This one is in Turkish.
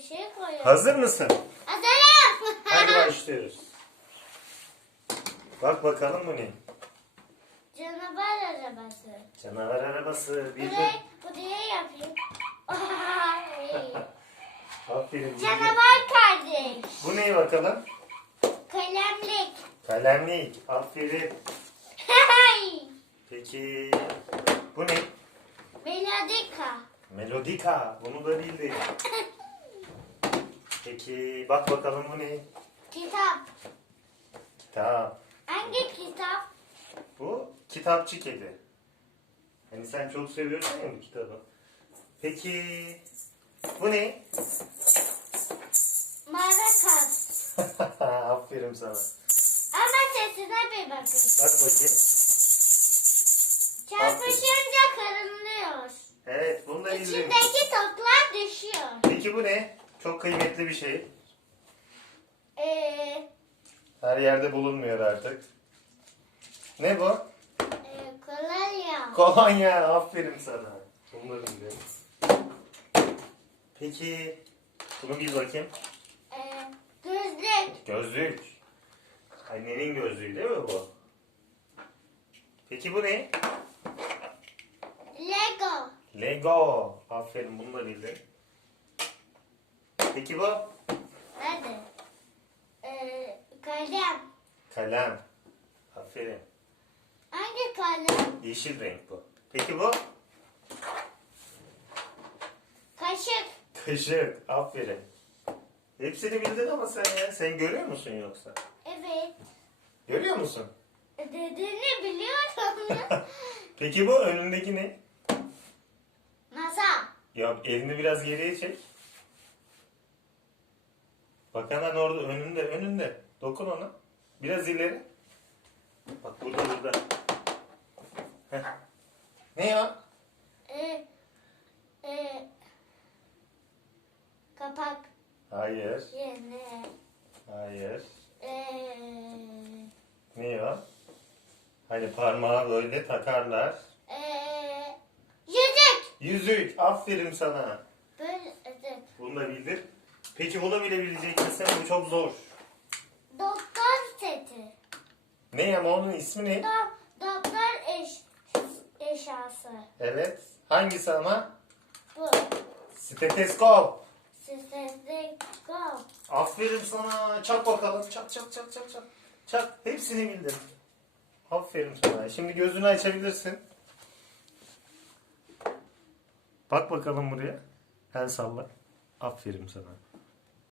bir şey koyuyorum. Hazır mısın? Hazırım. Hadi başlıyoruz. Bak bakalım bu ne? Canavar arabası. Canavar arabası. Bu diye yapayım. Ay. Aferin. Canavar kardeş. Bu ne bakalım? Kalemlik. Kalemlik. Aferin. Hay. Peki bu ne? Melodika. Melodika. Bunu da bildi. Peki bak bakalım bu ne? Kitap. Kitap. Hangi kitap? Bu kitapçı kedi. Hani sen çok seviyorsun ya bu kitabı. Peki bu ne? Marakas. Aferin sana. Ama sesine bir bakın. Bak bakayım. Çarpışınca kırılıyor. Evet bunu da bildim. İçindeki toplar düşüyor. Peki bu ne? Çok kıymetli bir şey. Ee, Her yerde bulunmuyor artık. Ne bu? Kolonya. Kolonya. Aferin sana. Bunu da bildim. Peki bunu bil bakayım. Gözlük. Gözlük. Annenin gözlüğü değil mi bu? Peki bu ne? Lego. Lego. Aferin bunu da bildin. Peki bu? Hadi. Kalem. Kalem. Aferin. Hangi kalem? Yeşil renk bu. Peki bu? Kaşık. Kaşık. Aferin. Hepsini bildin ama sen ya. Sen görüyor musun yoksa? Evet. Görüyor musun? Dediğini biliyorum. Peki bu önündeki ne? Masa. Ya elini biraz geriye çek. Bak hemen orada önünde. Dokun ona. Biraz ileri. Bak burada. Heh. Ne ya? Ee, e, Kapak. Hayır. Yine. Hayır. Ee, Ne ya? Hani parmağı böyle takarlar. Yüzük. Yüzük. Aferin sana. Böyle, evet. Bunu da bildin. Peki bunu bile bilecek misin? Bu çok zor. Doktor seti. Ne ama onun ismi ne? Doktor eşyası. Evet. Hangisi ama? Bu. Steteskop. Stetoskop. Aferin sana. Çak bakalım. Çak. Çak. Hepsini bildin. Aferin sana. Şimdi gözünü açabilirsin. Bak bakalım buraya. El salla. Aferin sana.